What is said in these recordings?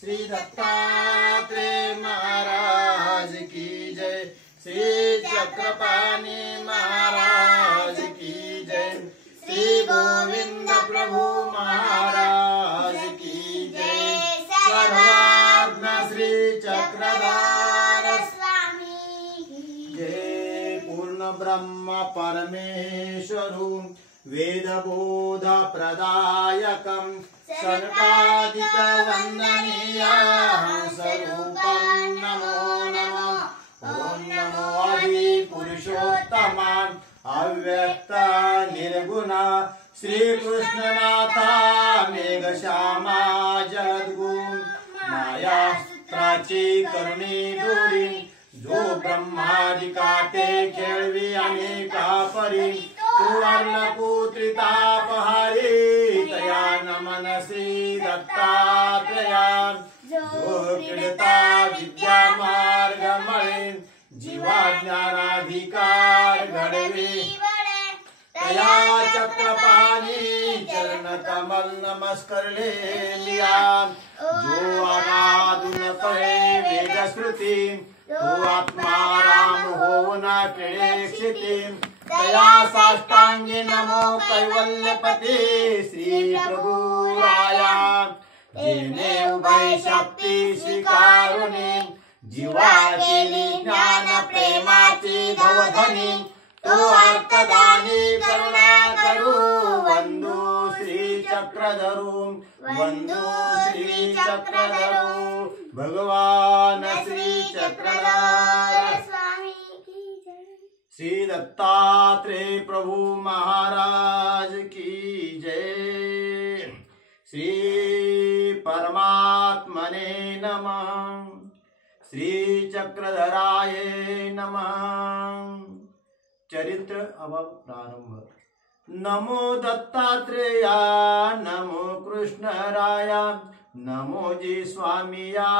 श्री दत्तात्रेय महाराज की जय। श्री चक्रपाणी महाराज की जय। श्री गोविंद प्रभु महाराज की जय। सर्वात्मा श्री चक्रधार स्वामी की जय। पूर्ण ब्रह्म परमेश्वरु वेदबोध प्रदायकं सनकादिक वंदनीयं स्वरूपं नमो नमः। ओम नमो आदि पुरुषोत्तमान् अव्यक्त निर्गुण श्री कृष्णनाथा मेघश्यामा जगद्गुरु मायास्त्राची करुणी दूरी जो ब्रह्मादि काटे खेळवी अनेका परी तू अर्णपुत्रितापहारी तया नमन श्री दत्तात्रेया जो क्रीडता विद्या मार्ग मळे जीवा ज्ञानाधिकार घडवे तया चक्रपाणी चरण कमल नमस्कारले लिया जो आगाधून कळे वेद श्रुती तो आत्मा राम होऊन केळे क्षिती तया साष्टांगी नमो कैवल्यपते श्री प्रभु राया जेने उभय शक्ती स्वीकारुनी जीवा केली ज्ञान प्रेमाची धवधनी तो अर्थदानी करुणा करू वंदू श्री चक्रधरू वंदू श्री चक्रधरू भगवान श्री चक्रधर स्वामी की जय। श्री दत्तात्रेय प्रभु महाराज की जय। श्री परमात्मने नमः। श्री चक्रधराय नमः। चरित्र अभाव प्रारंभ। नमो दत्तात्रेया नमो कृष्णराया नमो जी स्वामिया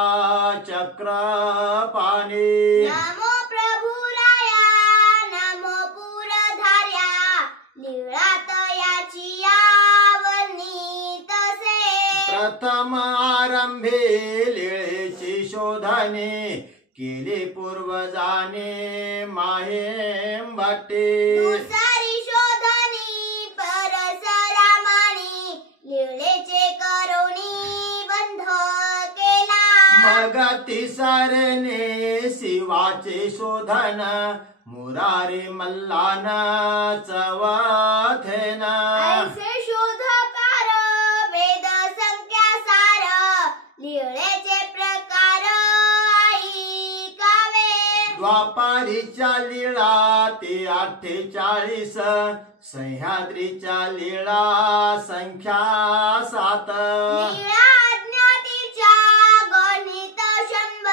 चक्रपाणी नमो प्रभु राया नमो पुरधार्या लीळा तयाची वर्णितसे प्रथम आरंभे लीळेची शोधने केले पूर्वजाने माहेम भाटे दुसरी शोधनी परशुरामाने लीळेचे करुणी बंध केला मग तिसरने शिवाचे शोधन मुरारी मल्लान चवथेन ऐसे शोधकार वेद संख्या सार लीळेचे प्रकार ऐकावे द्वापारीच्या लीळा ते 48 सह्याद्रीच्या लीळा संख्या 7 लीळा अज्ञातीच्या गणित 100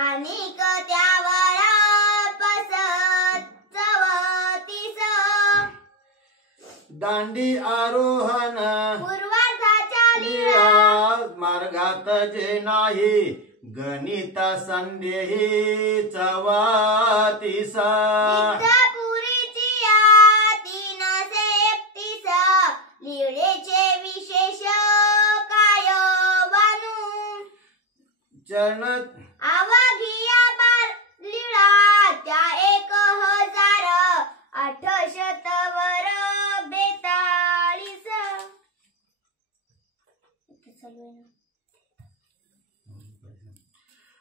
आणि त्यावर 34 दांडी आरोहण पूर्वार्धाच्या लीळा लीळा मार्गात जे नाही गणित संदेही 34 पुरीची 331 लीळेचे विशेष काय वानू चरण अवघिया बार लीळा त्या 1800 वर 42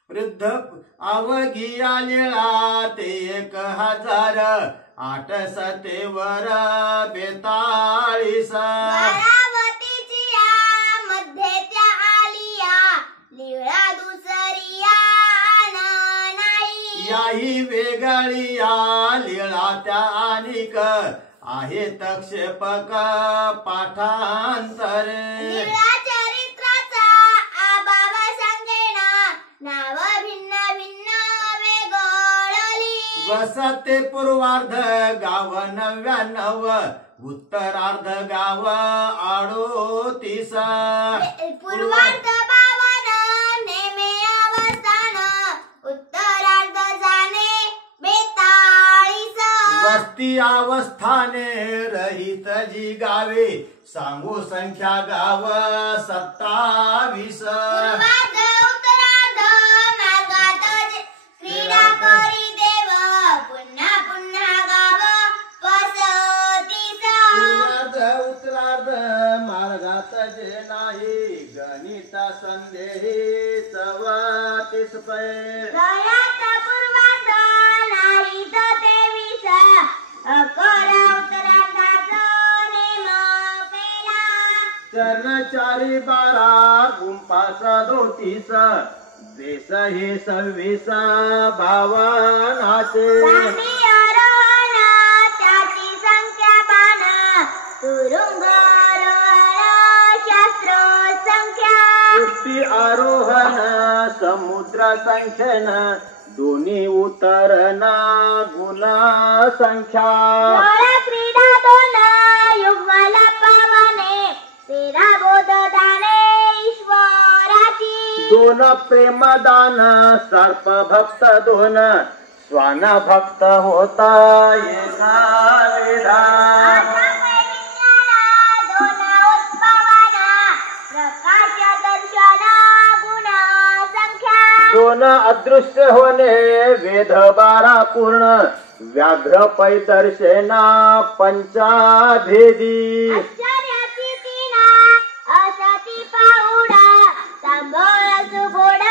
वृद्ध अवघिया लीळा ते 1008 वर 42 द्वारावतीची मध्ये त्या आलिया लीळा दुसरी नाही याही वेगळिया लीळा त्या अनिक आहेत क्षेपक पाठांतर लीळा चरित्राचा अभाव सांगेना नाव भिन्न भिन्न वेगळली वसते पूर्वार्ध गाव 99 उत्तरार्ध गाव 38 पूर्वार्ध 52 नेमे अवस्थान उत्तरार्ध जाणे 42 वस्ती अवस्थाने रहित जी गावे सांगू संख्या गाव 27. पूर्वार्ध उत्तरार्ध मार्गात क्रीडा करी देव पुन्हा पुन्हा गाव 35. पूर्वार्ध उत्तरार्ध मार्गात जे नाही गणिता संदेही 34 पै. गळ्यात पूर्वार्ध नाही तर 23. अकरा उत्तरार्धात नेम केला. चरणचारी 12 गुंफा 37 बेस हे 26 भावनाचे. गांधी आरोहण त्याची संख्या पान तुरुंग शास्त्र संख्या. पुष्टी आरोहण समुद्र संख्येन दोन्ही उतरण गुण संख्या. सोळा क्रीडा 2 युगल पावने 13 बोधदाने ईश्वराची. 2 प्रेमदान सर्प भक्त 2 स्वान भक्त होता एका वेधा. दोन अदृश्य होणे वेद 12 पूर्ण व्याघ्र पैदर्शना पंचाभेदी. आश्चर्याची 3 असती पाहुडा सांभाळ सुगोड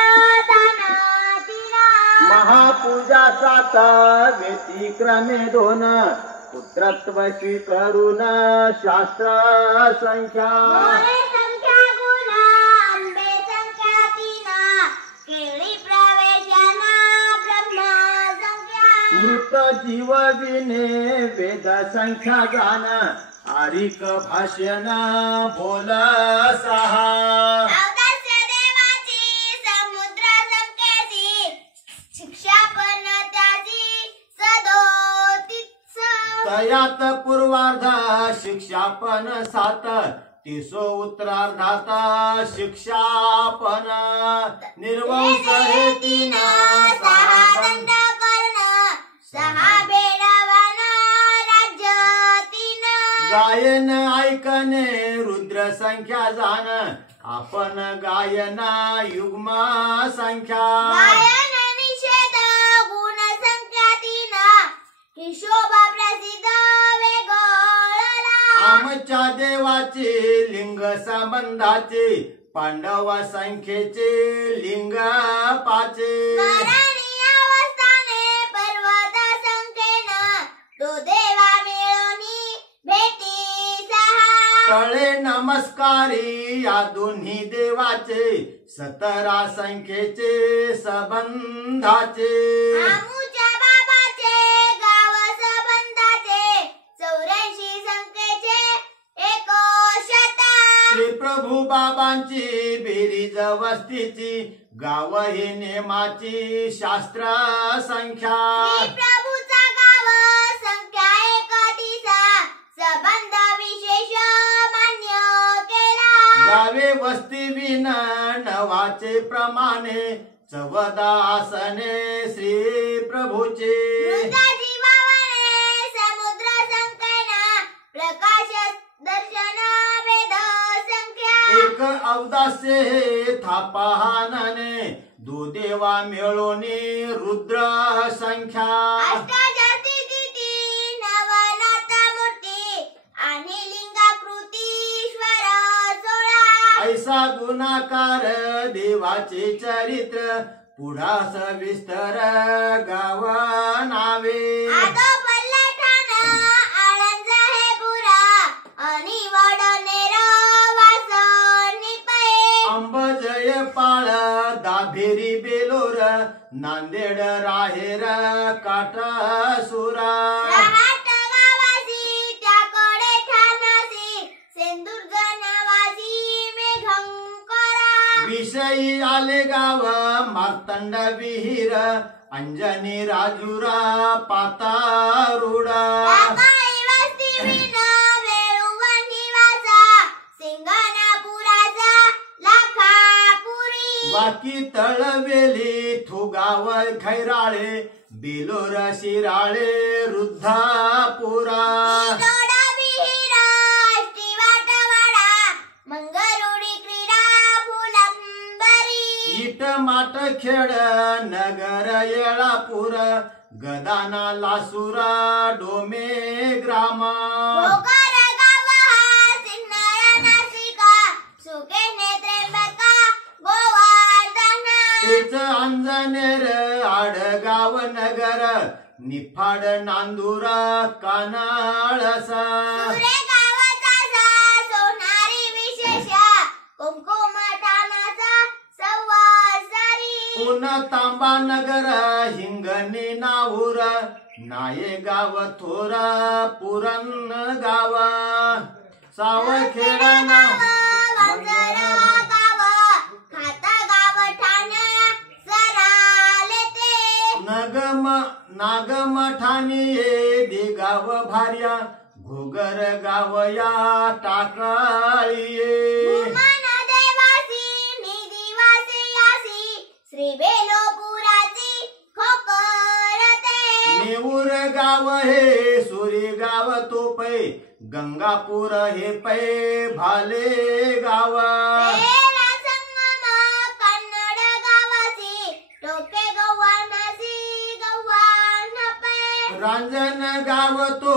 दान 3. महापूजा 7 व्यतिक्रमे 2 पुत्रत्व स्वीकरून शास्त्र संख्या. मोरे संख्या गुण आंबे संख्या 3 केळी प्रवेशना ब्रह्म संख्या. मृत जीव विने वेद संख्या गान आरिक भाषण बोल 6. औदास्य देवाची समुद्र संख्येची शिक्षा पण त्याची 37. तयात पूर्वार्ध शिक्षापन 7 30 उत्तरार्धात शिक्षापन. निर्वंश हे 3 6 दंड कर्ण 6 बेडवण राज्य 3. गायन ऐकणे रुद्र संख्या जाण आपण गायना युग्म संख्या. गायन निषेध गुण संख्या 3 हिशोब प्रसिद्ध वेगळला. आमच्या देवाची लिंग संबंधाचे पांडव संख्येचे लिंग 5. मरणी अवस्थाने पर्वत संख्येनं तो देवा मिळवणी भेटी 6. तळे नमस्कारी या दोन्ही देवाचे 17 संख्येचे संबंधाचे. आमूच्या बाबाचे गाव संबंधाचे 84 संख्येचे 100. श्री प्रभू बाबांची बेरीज वस्तीची गाव हे नेमाची शास्त्र संख्या. श्री प्रभूचा गाव संख्या 31 संबंध विशेष मान्य केला. गावे वस्ती विन नवाचे प्रमाणे 14 आसने श्री प्रभूचे. मृत जीवावने समुद्र संख्येनं प्रकाश दर्शन वेद संख्या. एक औदास्य हे थापाहानने 2 देवा मिळवणी रुद्र संख्या. अष्टजाती तिथी नवनाथ मूर्ती आणि लिंगाकृती ईश्वर 16. ऐसा गुणाकार देवाचे चरित्र पुढा सविस्तर गाव नावे. आगो पल्लठाण आळंज हे पुरा आणि वडनेर वासनी पै. अंबजय पाळ दाभेरी बेलोर नांदेड राहेर काटसुरा. रहाट गावासी त्याकडे ठाणासी सेंदूर जनवासी मेघंकरा. विषयी आले गाव मार्तंड विहीर अंजनी राजुरा पातारुडा. रामाई वस्ती विन वेळुवन निवासा सिंगणापुराचा लाखापुरी. वाकी तळवेली थुगाव खैराळे बेलोर शिराळे रुद्धापुरा इरोडा विहीर अष्टिवाटवाडा मंगरुळी क्रीडा फुलंबरी इट माट खेड नगर येळापूर गदाना लासुरा डोमे ग्रामा भोकर गाव हा सिन्नर नाशिका सुकेने त्र्यंबका गोवर्धन तेच अंजनेर आडगाव नगर निफाड नांदुरा कानाळसा सुरे गावाचा सोनारी विशेष कुंकुम ठाणाचा संवासरी पुन तांबा नगर हिंगणी नाऊर नायेगाव थोरा पुरण गाव सावखेडा नाव वंजरा गाव खाता गाव ठाण सराले ते नागम ठाणी ये देगाव भार्या घोगर गाव या टाकाळी भूमन देवासी निदिवासी यासी श्री बेलोपुराची खोकरते नेऊर गाव हे सुरी गाव तोपै गंगापूर हे पै भाले गाव पेरा संगम कन्नड गावासी टोके गव्हाणसी गव्हाणपै रांजण गाव तो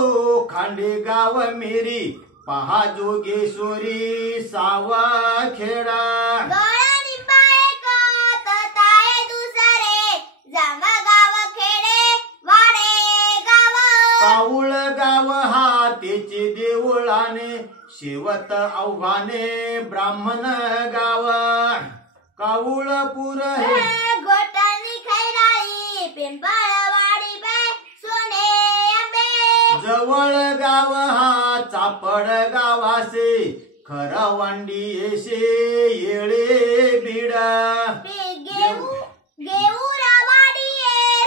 खांडे गाव मेरी पहा जोगेश्वरी सावा खेडा गळा निंबा एक तताय दुसरे जांभा गाव खेडे वाडे गाव काऊळ गाव हा तेचे देऊळाने शेवत आव्हाने ब्राह्मण गाव काऊळपूर हे गोटणी खैराई पिंपळवाडी पे सोने आंबे जवळ गाव हा चापड गावासे खरवांडी येशे येळे बीडा गेऊरावाडी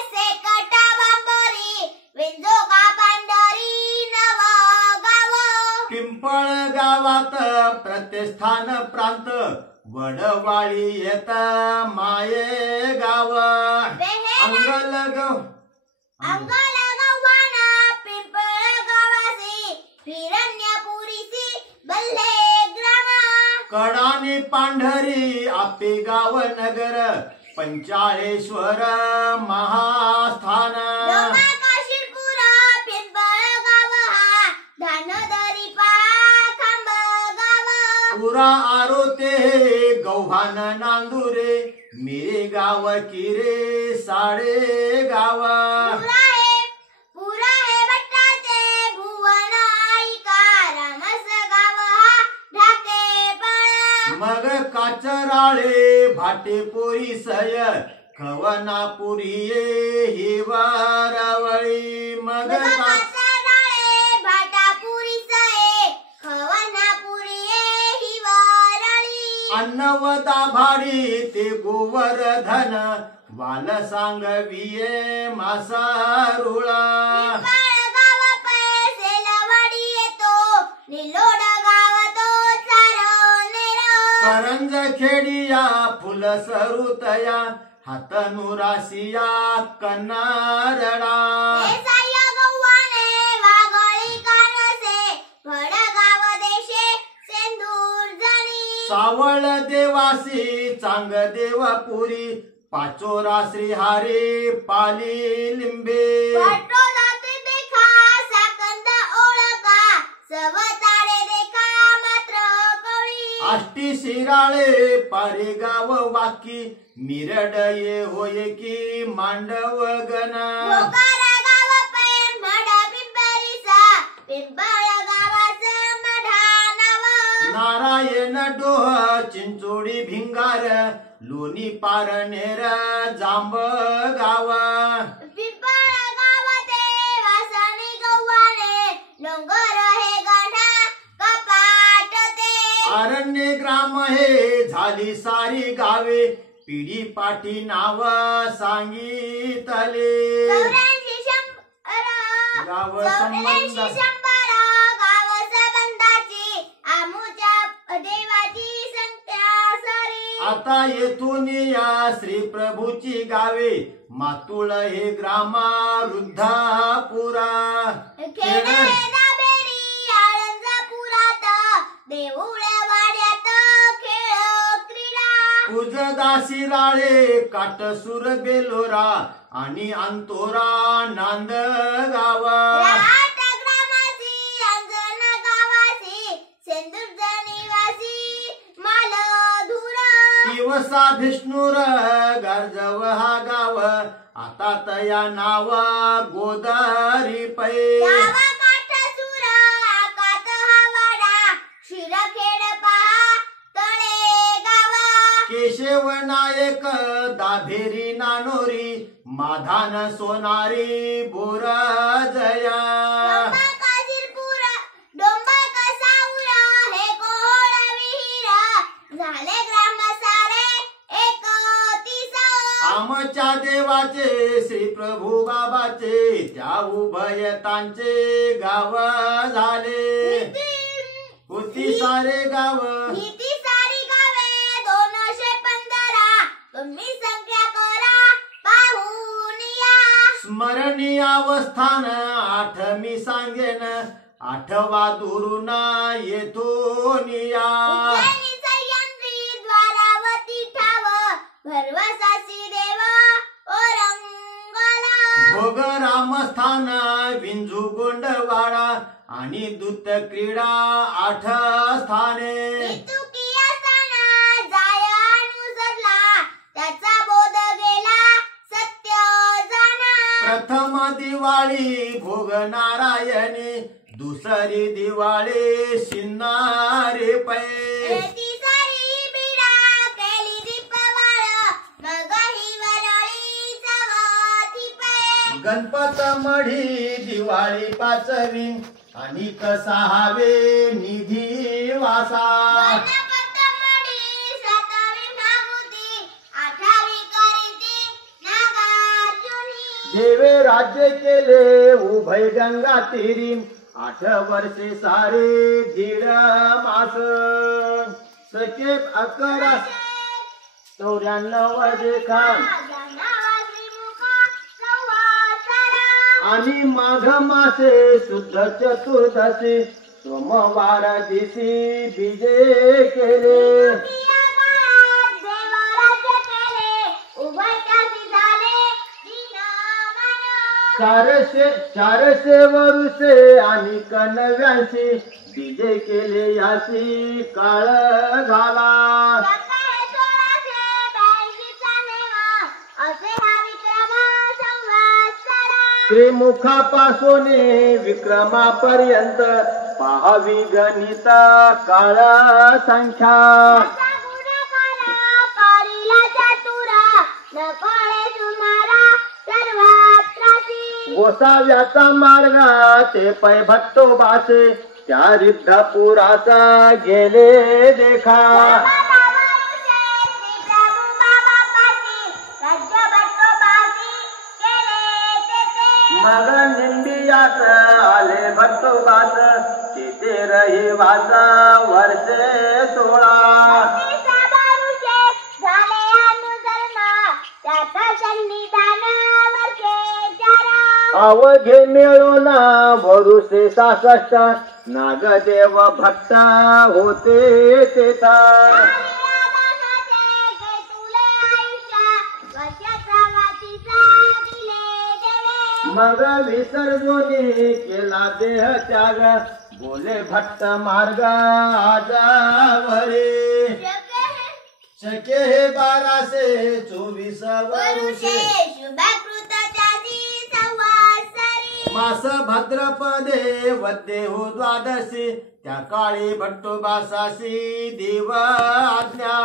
सेकटा बांबोरी विंजोगा पांढरी नव गाव पिंपळ गावात प्रतिष्ठान प्रांत वडवाळी येत माये गाव अंगल गाव अंगल गव्हाणा पिंपळ गावासी हिरण्यपुरीसी बल्ले ग्राम कडाने पांढरी आपे गाव नगर पंचाळेश्वर महास्थान काशीरपुर पिंपळ गाव हा धानदरी खांब गाव पुरा आरोते गव्हाण नांदुरे मेरे गाव किरे साडे गाव पुरा हे बट्टाचे भुवन आईका रामस गाव हा ढाके पळ मग काचराळे भाटे पोरी सय खवनापुरी हिवारावळी मग काचराळे भाटापुरी सये खवनापुरी हिवरळी अन्नवदा भाडी ते गोवर्धन वाल सांगविये मासारुळा पिंपळ गाव पैसेलवाडी येतो निलोड गाव तो चारनेर करंज खेडिया फुल सरुतया हातनुरासिया कन्नारडा देसाया गव्हाणे वाघोळी कानसे फडगाव देशे सेंदूर जणी सावळ देवासी चांग देवपुरी पाचोरा श्रीहारी पाली लिंबे पटोलाते देखा साकंद ओळखा सवताळे देखा मात्र कवळी आष्टी शिराळे पारेगाव वाकी मिरड ये होय की मांडव गणा भोकर गाव पे मड पिंपरीसा पिंपळ गावाचं मढानाव नारायण डोह चिंचोडी भिंगार लोणी पारनेर जांब गाव पिंपळ गाव ते वासणी गव्हाणे डोंगर हे गढा कपाट ते अरण्य ग्राम हे झाली सारी गावे पिढी पाठी नाव सांगितले 84 शंभर गाव 84 संबंध शंभर गाव संबंधाची आमुच्या देवाची संख्या सारी आता येथून या श्री प्रभूची गावे मातुळ हे ग्रामा वृद्धापुरा खेड हे दाभेरी आळंजापुरात देऊळ वाड्यात खेळ क्रीडा उजदासी राळे काटसूर बेलोरा आणि अंतोरा नांदगावा रहाट ग्रामाची अंजन गावाची सेंदूर निवासी मालधुरा दिवसा विष्णुर गारजव हा गाव आता तया नाव गोदारी पै गावा काठसूर आकात हा वाडा शिरखेड पहा तळे गावा केशव नायक दाभेरी नानोरी माधान सोनारी बोर जया काजीरपूर डोंबर कसाऊर हे कोहळ विहीर झाले ग्राम सारे एकतीस आमच्या देवाचे श्री प्रभू बाबाचे त्या उभयतांचे गाव झाले होती सारे गाव नीती सारी गावे 215 तुम्ही संख्या करा पाहून या स्मरणीय अवस्थान आठ मी सांगेन आठवा दुरून येथून या उज्जैनी सह्याद्री द्वारावती ठाव भरवसाची देवा ओरंगला भोग रामस्थान विंझू गोंडवाडा आणि दूत क्रीडा आठ स्थाने इतुकी असताना जाय अनुसरला त्याचा बोध गेला सत्य जाणा प्रथम दिवाळी भोग नारायणी दुसरी दिवाळी शिन्नारे पै तिसरी बिडा केली दीपवाळ मग ही वरळी चवथी पै गणपत मढी दिवाळी पाचवी आणि सहावे निधी वासा गणपत मढी सातवी मागुती आठवी करीती नागार्जुनी देवे राज्य केले उभय गंगा तीरी 8 वर्षे सारे दीड मास सखे 11 94 देखा आणि माघ मासे शुद्ध चतुर्दशी सोमवार दिवशी बीजे केले चारशे वरुषे आणि 89 बीजे केले याशी काळ घाला त्रिमुखापासून विक्रमापर्यंत पाहावी गणित काळ संख्या गोसाव्याचा मार्ग ते पै भट्टोबासे त्या रिद्धपुराचा गेले देखा मग निंबियात आले भट्टोबास तिथे रहिवास वर्षे 16 अवघे मिळून वरुषे 66 नागदेव भक्त होते तेथा मग विसर्जोनी केला देह त्याग बोले भट्ट मार्ग आजावरे शके हे 1224 वरुषे मास भद्रपदे वद्देहो द्वादशी त्या काळी भट्टोबासासी देव आज्ञा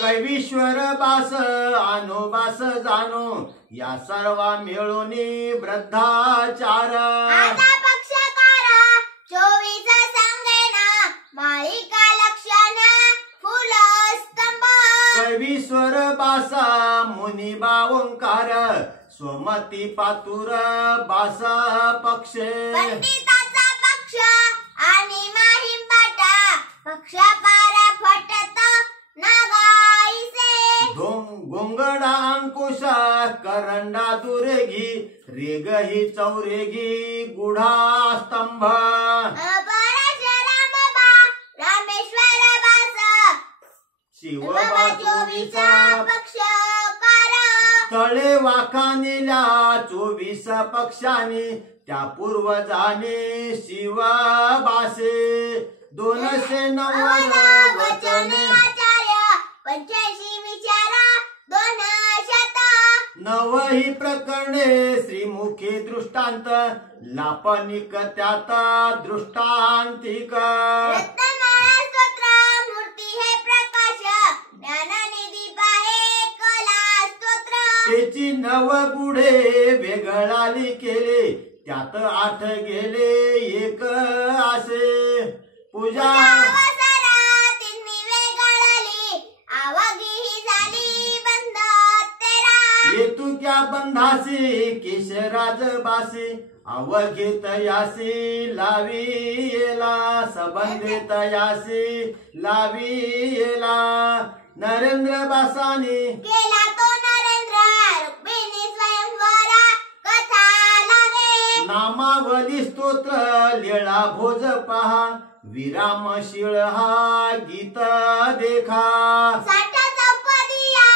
कैवीश्वर बास अनोबास जाणो या सर्व मिळून वृद्धाचार कैवीश्वर बासा मुनिबा ओंकार स्वमती पातुर बासा पक्ष पंडिताचा पक्ष आणि माहिंबाटा पक्षापार फटत नागाईसे गोंगडा अंकुश करंडा दुरेगी रेगही चौरेगी गुढा स्तंभ परशुराम बा रामेश्वर बास शिवबा चोवीसा पक्षकार तळे वाखानिल्या 24 पक्षांनी त्या पूर्वजाने शिवबासे 290 वचने आचार्य 85 विचार 200 नवही प्रकरणे श्रीमुखी दृष्टांत लापनिक त्यात दृष्टांतिक रत्नमाळा स्तोत्र मूर्ती हे प्रकाश ज्ञानानिधी पाहे कला स्तोत्र त्याची 9 बुढे वेगळाली केले त्यात 8 गेले एक असे पूजा अवसरा तिन्ही वेगळली आवगी झाली बंद तेरा येतुक्या बंधासी केशराज बासी अवघित यासी लावी येला संबंधित यासी लावी येला नरेंद्र बासानी केला तो नरेंद्र रुक्मिणी स्वयंवरा कथा लावे नामावली स्तोत्र लीळा भोज पहा विरामशीळ हा गीत देखा 60 चौपदिया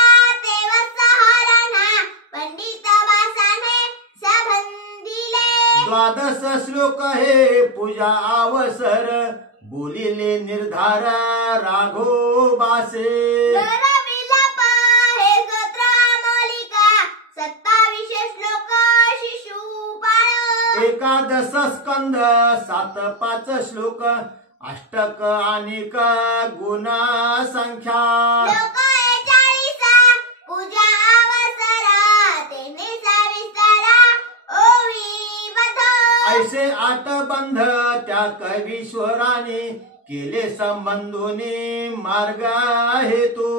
देवसहारणा पंडित बासाने सबंधिले 12 श्लोक हे पूजा अवसर बोलिले निर्धार राघोबासे विलाप हे स्तोत्र मालिका 27 श्लोक शिशुपाळ 11 स्कंद 7-5 श्लोक अष्टक अनेक गुण संख्या श्लोक 41 पूजा अवसरा तेने सविस्तारा ओवी बध ऐसे 8 बंध त्या कवीश्वराने केले संबंधोनी मार्ग हेतू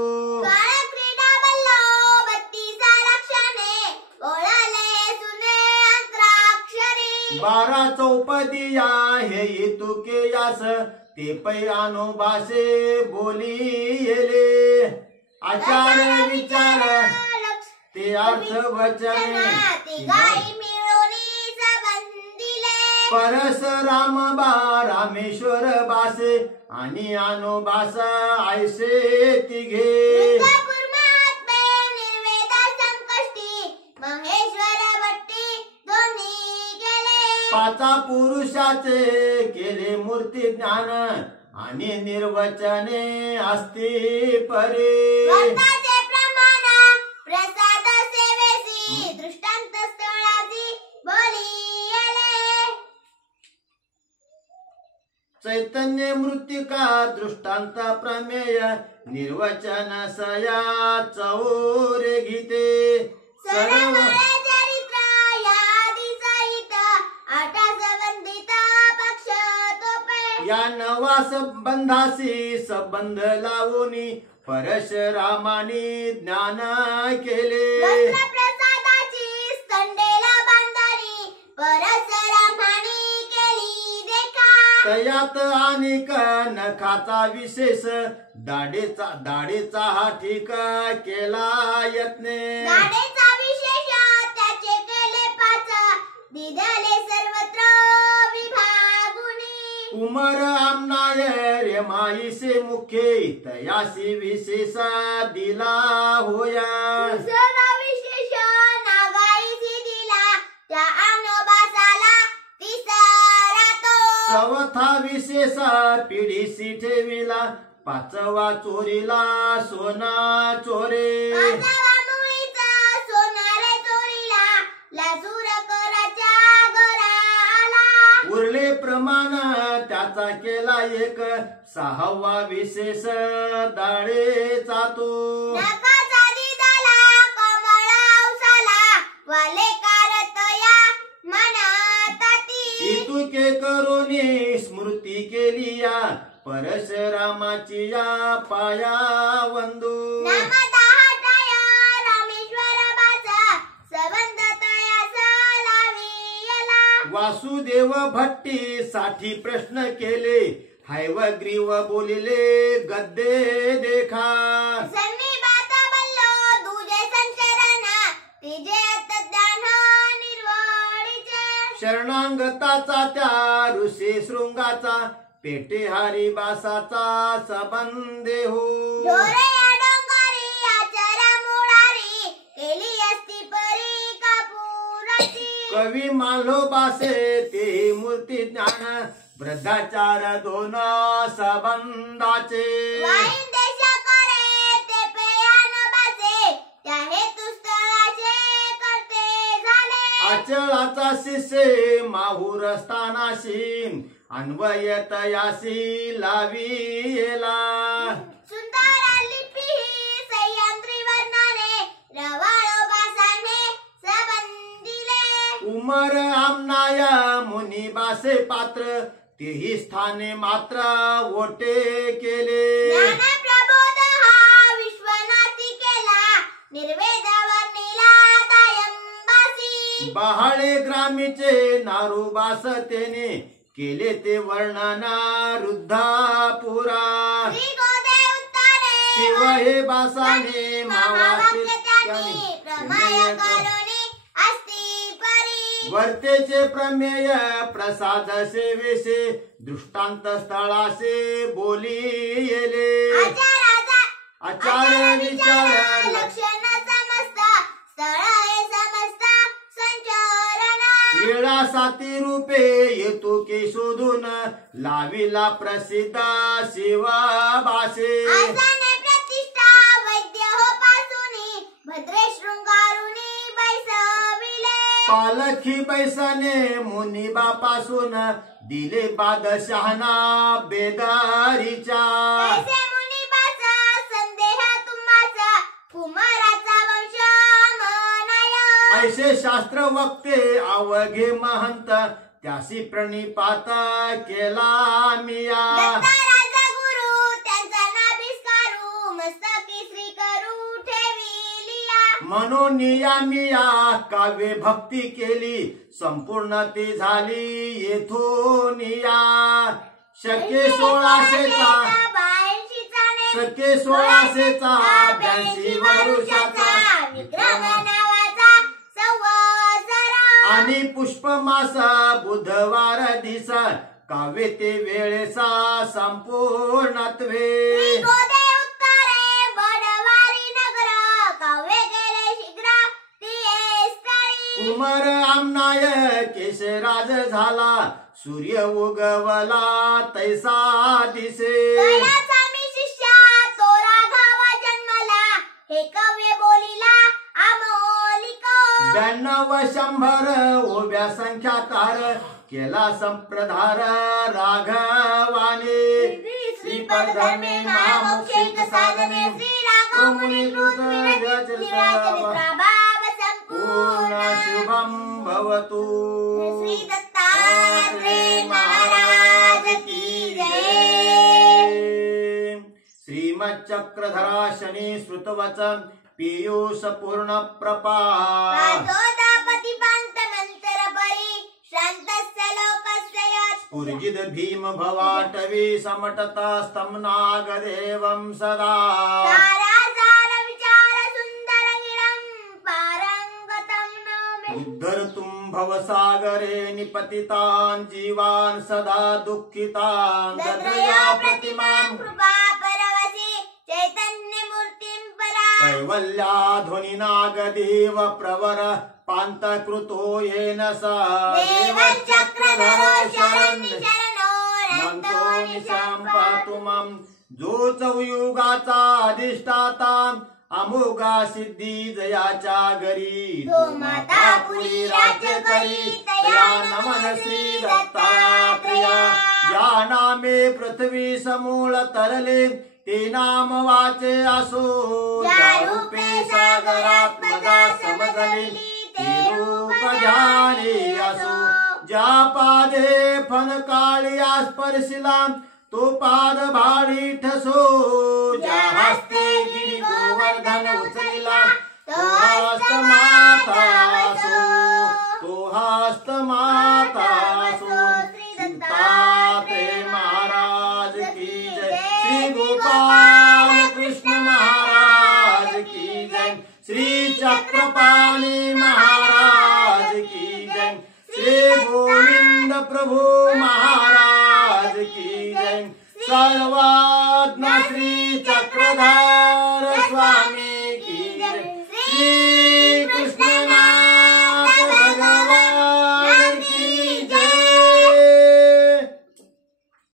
काळ क्रीडा बल्लो 32 लक्षणे बोळाले सुने अंतराक्षरी 12 चौपदिया हे येतुके यास ते पै अनुबासे बोली येले आचार विचार ते अर्थ वचने तिघाही मिळून सबंधिले परशुराम बा रामेश्वर बासे आणि अनुबास ऐसे तिघे रुद्रपूर महात्मे निर्वेद संकष्टी महेश्वर भट्टी दोन्ही गेले 5 पुरुषाचे केले मूर्ती ज्ञान आणि निर्वचने असती परे वर्ताचे प्रमाण प्रसाद सेवेसी दृष्टांत स्थळाची बोली येले चैतन्य मृत्तिका दृष्टांत प्रमेय निर्वचन सया चौरे गीते सर्व सरमळे चरित्र यादी सहित 8 संबंधित पक्ष तोपे या 9 संबंधासी संबंध लावूनी परशुरामानी ज्ञान केले वस्त्र प्रसादाची स्तंडेला बांधणी परशुरामाने केली देखा तयात अनेक नखाचा विशेष दाढेचा हा ठीक केला यत्ने गाडेचा विशेष त्याचे केले 5 दिदले सर्वत्र विभागुनी कुमार आमनाय रेमाईसे मुखे तयासी विशेष दिला होया दुसरा विशेष नागाईसी दिला त्या अनुबासाला तिसरा तो चौथा विशेष पिढीसी ठेविला 5वा चोरीला सोना चोरे 5वा मुळीचा सोनारे चोरीला लासूर कराच्या घराला उरले प्रमाण त्याचा केला एक 6वा विशेष दाढेचा तो नखाचा दिदाला कमळावसाला वाले कारतया मनाताती इतुके करोनी स्मृती केली या परशुरामाची या पाया वंदू नाम 10 रामेश्वर बाचा संबंध देवभट्टी साठी प्रश्न केले, हैवग्रीव बोलिले गद्दे देखा. सन्मी बाता बल्लो तुझे संचरणा, तिजे ज्ञान निर्वळीचे. शरणांगताचा त्या ऋषी शृंगाचा, पेटे हरिबासाचा संबंधे हो. ढोरे या डोंगरी आचरा मुळारी, केली असती परी कापुराची. कवी माल्होबासे ते मूर्ती ज्ञान, वृद्धाचार दोन संबंधाचे. वाईन देशाकडे ते पेयान बाजे, त्या हेतुस्थळाचे करते झाले. अचळाचा शिष्य माहूर स्थानाशी, अन्वयत यासी लाविला. सुंदर लिपी सह्याद्री वर्णाने, रवाळोबासाने संबंधिले. उमर आमनाय मुनिबासे पात्र, तेही स्थाने मात्र ओटे केले. ज्ञानप्रबोध हा विश्वनाथी केला, निर्वेद वर्णिला तायंबासी. बहाळे ग्रामीचे नारुबास तेने, केले ते वर्णन रुद्धापुरा. श्री गोदे उत्तरे शिव हे बासाने महावाक्य त्यांनी, प्रमेय करुणी अस्ति परी. वर्तेचे प्रमेय प्रसाद सेवेसे, दृष्टांत स्थळासे बोली येले. आचार विचार लक्षण समस्त, स्थळ हे समस्त संचरण. येळा साती रूपे येतो की शोधून, लाविला प्रसिद्ध शिवबासे. आसने प्रतिष्ठा वैद्य हो पासूनी, भद्रे शृंगारुनी बैसविले. पालखी बैसने मुनिबापासून, दिले बादशहाना बेदारीच्या. कैसे मुनिबाचा संदेह तुम्हाचा, कुमाराचा वंश म्हणाय. ऐसे शास्त्र वक्ते अवघे महंत, त्यासी प्रणिपात केला मिया. दत्ता राजा गुरु त्यांचा नाभिस्कारू, मस्तकी श्री करू ठेविलिया. म्हणून नियामिया काव्य भक्ती केली, संपूर्ण ती झाली येथून या. शके 1600चा, शके 1600चा 82 वर्षाचा, विक्रम नावाचा संवत्सर. आणि पुष्पमास बुधवार दिस, काव्य ते वेळेचा संपूर्णत्वे. श्री गोदे उत्तरे वडवारी नगर, काव्य गेले शीघ्र तिये स्थळी. उमर आमनाय केशराज झाला, सूर्य उगवला तैसा दिसे. कैलासा मी शिष्या तो राघव जन्मला, हे काव्य बोलिला अमोलिक. 92 100 उभ्या संख्याकार, केला संप्रधार राघवाने. श्रीपद धर्मे महामोक्षैक साधने, श्री राघव मुनिकृत विराजनिद्रा भाव पूर्ण संपूर्ण. शुभम भवतु. श्री दत्तात्रेय महाराज की जय. श्रीमच्चक्रधरा शनी श्रुतवचन, पीयूष पूर्ण प्रपा. पार्थोदापति पान्तमन्तर परि, शान्तस्य लोकस्य यत्. ऊर्जित भीम भवाटवी, समटता स्तम्नागदेवं सदा. सारासार विचार सुन्दर गिरं, पारंगतं नौमि. उद्धर्तुं भवसागरे निपतितान् जीवान्, सदा दुःखितान्. दद्रया प्रतिमां कृपा परवशि, चैतन्यमूर्तिं परा. कैवल्याध्वनि नागदेव प्रवर, पान्तकृतो येन स. देवचक्रधरो शरण्य शरणो, नंतो नंतो निशां पातु मां. जो चौयुगाचा अधिष्ठाता, अमोघा सिद्धी जयाच्या घरी. तो माता पुरी राज्य करी, तया नमन श्री दत्तात्रेया. या नामे पृथ्वी समूळ तरले, ते नाम वाचे असो. ज्या रूपे सागरात मजा समजली, ते रूप ध्यानी असो. ज्या पादे फणकाळी स्पर्शिला, तो पाद भाडी ठसो. ज्या हस्ते गिरी गोवर्धन उचलिला, तो हस्त माता असो. तो हस्त माता असो. चक्रपाणी महाराज की जय, श्री गोविंद प्रभु महाराज की जय, सर्वज्ञ श्री चक्रधारी